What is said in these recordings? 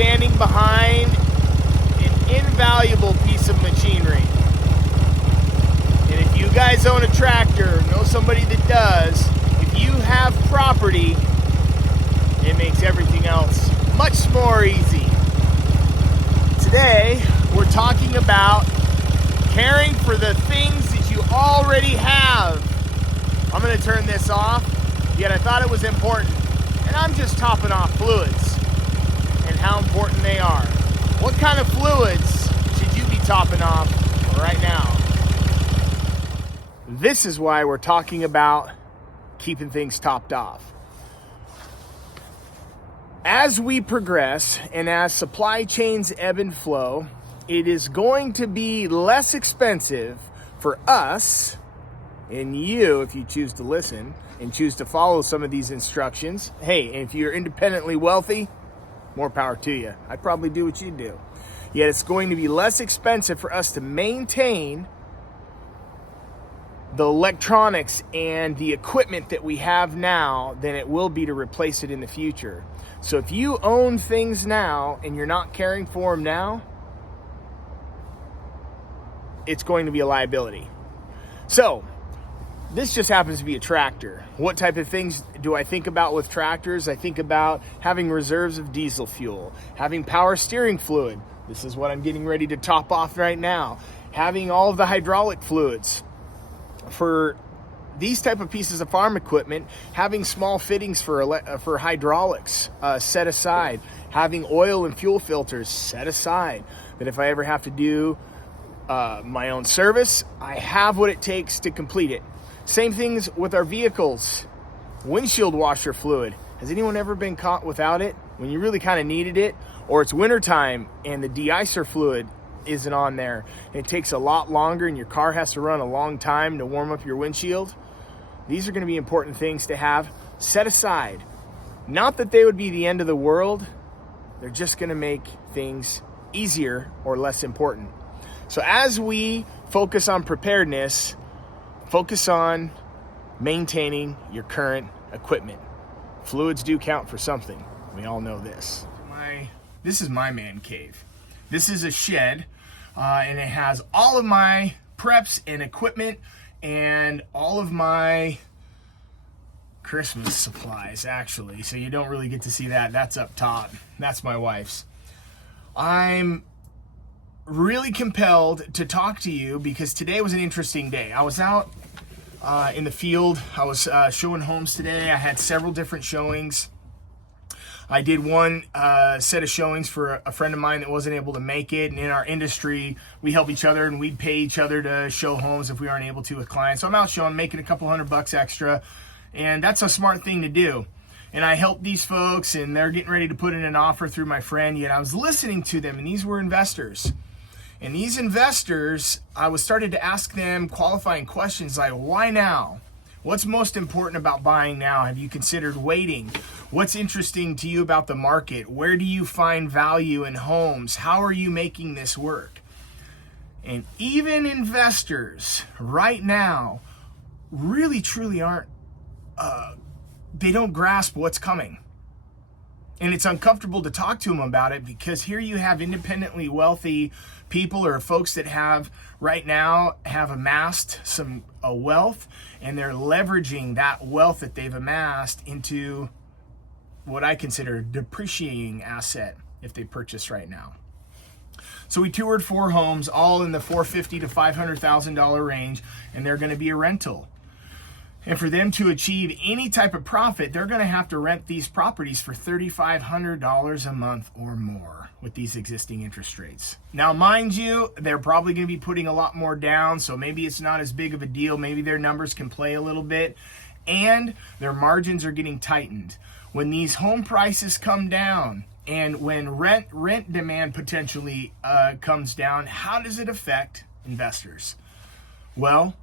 standing behind an invaluable piece of machinery. And if you guys own a tractor, know somebody that does, if you have property, it makes everything else much more easy. Today, we're talking about caring for the things that you already have. I'm going to turn this off, yet I thought it was important. And I'm just topping off fluids and how important they are. What kind of fluids should you be topping off right now? This is why we're talking about keeping things topped off. As we progress and as supply chains ebb and flow, it is going to be less expensive for us and you, if you choose to listen and choose to follow some of these instructions. Hey, if you're independently wealthy, more power to you. I'd probably do what you do. Yet it's going to be less expensive for us to maintain the electronics and the equipment that we have now than it will be to replace it in the future. So if you own things now and you're not caring for them now, it's going to be a liability. So this just happens to be a tractor. What type of things do I think about with tractors? I think about having reserves of diesel fuel, having power steering fluid. This is what I'm getting ready to top off right now. Having all of the hydraulic fluids. For these type of pieces of farm equipment, having small fittings for hydraulics set aside. Having oil and fuel filters set aside. That if I ever have to do my own service, I have what it takes to complete it. Same things with our vehicles. Windshield washer fluid. Has anyone ever been caught without it when you really kind of needed it? Or it's wintertime and the de-icer fluid isn't on there. And it takes a lot longer and your car has to run a long time to warm up your windshield. These are going to be important things to have set aside. Not that they would be the end of the world. They're just going to make things easier or less important. So as we focus on preparedness, focus on maintaining your current equipment. Fluids do count for something. We all know this. This is my man cave. This is a shed, and it has all of my preps and equipment and all of my Christmas supplies, actually. So you don't really get to see that. That's up top. That's my wife's. I'm really compelled to talk to you because today was an interesting day. I was out in the field. I was showing homes today. I had several different showings. I did one set of showings for a friend of mine that wasn't able to make it. And in our industry, we help each other and we'd pay each other to show homes if we aren't able to with clients. So I'm out showing, making a couple $100 extra. And that's a smart thing to do. And I helped these folks and they're getting ready to put in an offer through my friend. Yet I was listening to them and these were investors. And these investors, I was started to ask them qualifying questions like, why now? What's most important about buying now? Have you considered waiting? What's interesting to you about the market? Where do you find value in homes? How are you making this work? And even investors right now really truly aren't, they don't grasp what's coming. And it's uncomfortable to talk to them about it because here you have independently wealthy people or folks that have right now have amassed some wealth and they're leveraging that wealth that they've amassed into what I consider a depreciating asset if they purchase right now. So we toured 4 homes, all in the $450,000 to $500,000 range, and they're going to be a rental. And for them to achieve any type of profit, they're going to have to rent these properties for $3,500 a month or more with these existing interest rates. Now, mind you, they're probably going to be putting a lot more down, so maybe it's not as big of a deal. Maybe their numbers can play a little bit, and their margins are getting tightened. When these home prices come down and when rent demand potentially comes down, how does it affect investors? Well,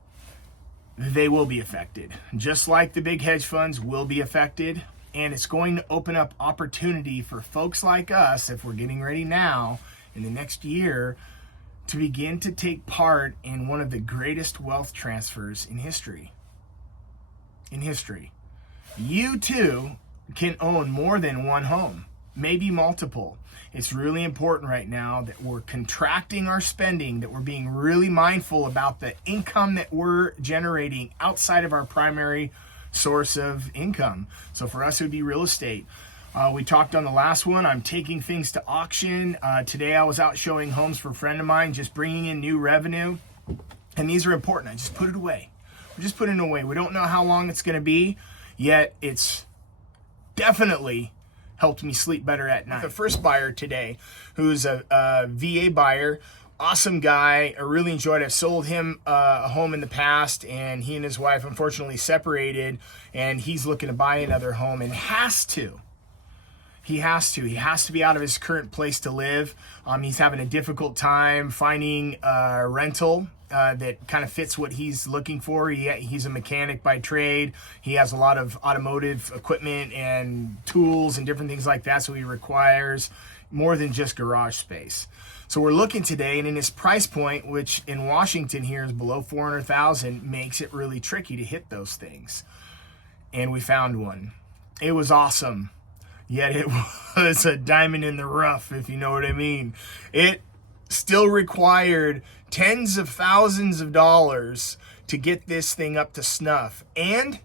they will be affected. Just like the big hedge funds will be affected. And it's going to open up opportunity for folks like us, if we're getting ready now in the next year, to begin to take part in one of the greatest wealth transfers in history. You too can own more than one home. maybe multiple. It's really important right now that we're contracting our spending, that we're being really mindful about the income that we're generating outside of our primary source of income. So for us, it would be real estate. We talked on the last one, I'm taking things to auction. Today I was out showing homes for a friend of mine, just bringing in new revenue. And these are important. I just put it away. We're just putting it away. We don't know how long it's going to be, yet it's definitely helped me sleep better at night. The first buyer today, who's a VA buyer, awesome guy. I really enjoyed it. I've sold him a home in the past, and he and his wife unfortunately separated, and he's looking to buy another home and has to. He has to be out of his current place to live. He's having a difficult time finding a rental that kind of fits what he's looking for. He's a mechanic by trade. He has a lot of automotive equipment and tools and different things like that, so he requires more than just garage space. So we're looking today, and in his price point, which in Washington here is below $400,000, makes it really tricky to hit those things. And we found one. It was awesome. Yet it was a diamond in the rough, if you know what I mean. It still required tens of thousands of dollars to get this thing up to snuff. And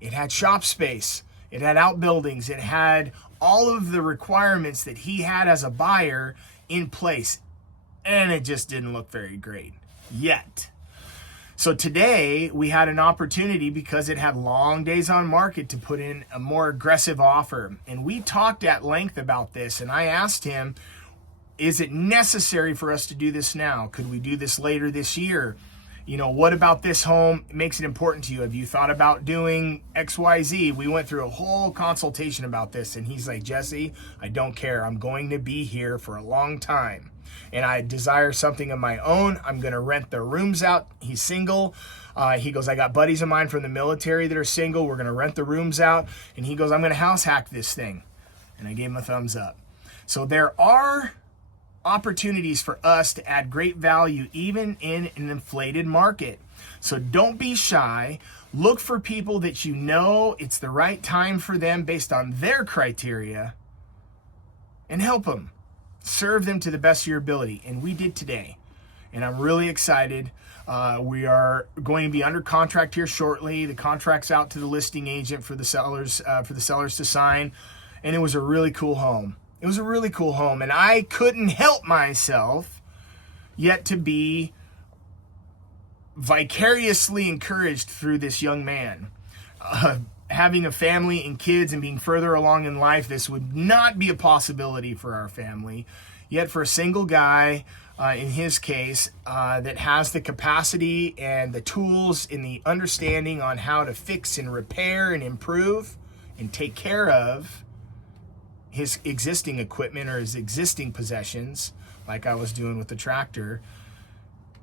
it had shop space. It had outbuildings. It had all of the requirements that he had as a buyer in place. And it just didn't look very great yet. So today we had an opportunity, because it had long days on market, to put in a more aggressive offer. And we talked at length about this, and I asked him, is it necessary for us to do this now? Could we do this later this year? You know, what about this home makes it important to you? Have you thought about doing XYZ? We went through a whole consultation about this, and he's like, Jesse, I don't care. I'm going to be here for a long time, and I desire something of my own. I'm going to rent the rooms out. He's single. He goes, I got buddies of mine from the military that are single. We're going to rent the rooms out. And he goes, I'm going to house hack this thing. And I gave him a thumbs up. So there are opportunities for us to add great value even in an inflated market. So don't be shy. Look for people that you know it's the right time for them based on their criteria, and help them. Serve them to the best of your ability. And we did today. And I'm really excited. We are going to be under contract here shortly. The contract's out to the listing agent for the sellers to sign. And it was a really cool home. It was a really cool home. And I couldn't help myself yet to be vicariously encouraged through this young man. Having a family and kids and being further along in life, this would not be a possibility for our family. Yet for a single guy, in his case, that has the capacity and the tools and the understanding on how to fix and repair and improve and take care of his existing equipment or his existing possessions, like I was doing with the tractor,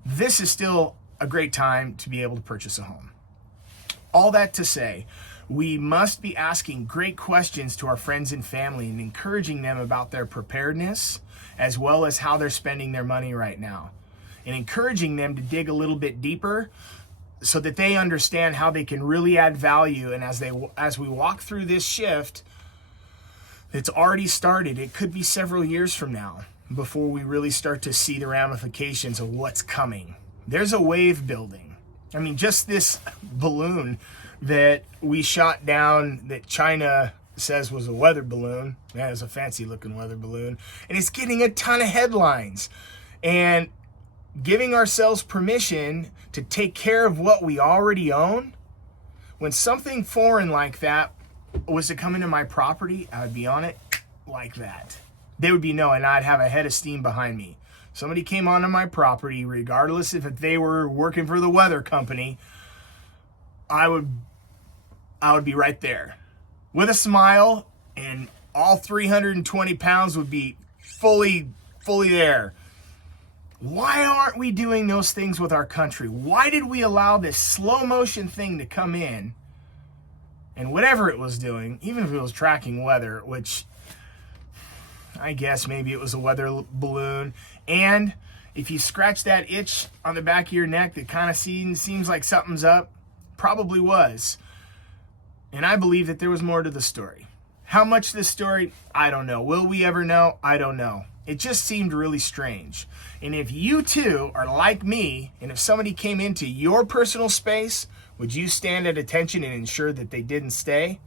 this is still a great time to be able to purchase a home. All that to say, we must be asking great questions to our friends and family and encouraging them about their preparedness, as well as how they're spending their money right now, and encouraging them to dig a little bit deeper so that they understand how they can really add value. And as we walk through this shift, it's already started. It could be several years from now before we really start to see the ramifications of what's coming. There's a wave building. I mean, just this balloon that we shot down that China says was a weather balloon. That is a fancy looking weather balloon. And it's getting a ton of headlines. And giving ourselves permission to take care of what we already own. When something foreign like that was to come into my property, I would be on it like that. They would be knowing I'd have a head of steam behind me. Somebody came onto my property, regardless if they were working for the weather company, I would be right there with a smile, and all 320 pounds would be fully there. Why aren't we doing those things with our country? Why did we allow this slow motion thing to come in? And whatever it was doing, even if it was tracking weather, which I guess maybe it was a weather balloon. And if you scratch that itch on the back of your neck that kind of seems like something's up, probably was. And I believe that there was more to the story. How much this story? I don't know. Will we ever know? I don't know. It just seemed really strange. And if you too are like me, and if somebody came into your personal space, would you stand at attention and ensure that they didn't stay?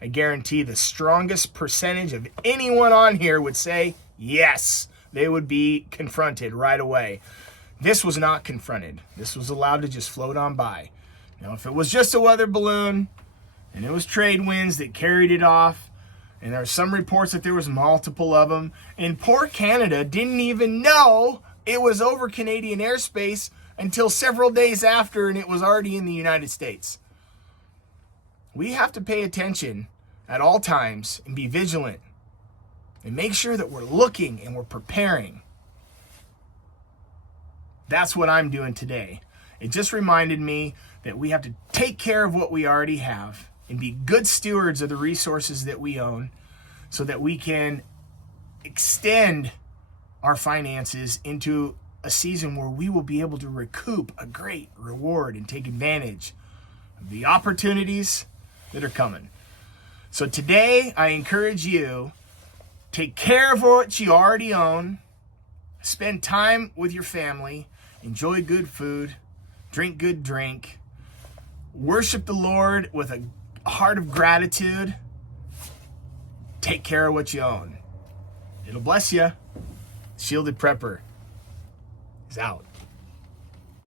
I guarantee the strongest percentage of anyone on here would say yes. They would be confronted right away. This was not confronted. This was allowed to just float on by. Now, if it was just a weather balloon and it was trade winds that carried it off, and there are some reports that there was multiple of them, and poor Canada didn't even know it was over Canadian airspace until several days after, and it was already in the United States. We have to pay attention at all times and be vigilant and make sure that we're looking and we're preparing. That's what I'm doing today. It just reminded me that we have to take care of what we already have and be good stewards of the resources that we own so that we can extend our finances into a season where we will be able to recoup a great reward and take advantage of the opportunities that are coming. So today, I encourage you, take care of what you already own, spend time with your family, enjoy good food, drink good drink, worship the Lord with a heart of gratitude, take care of what you own. It'll bless you. Shielded Prepper is out.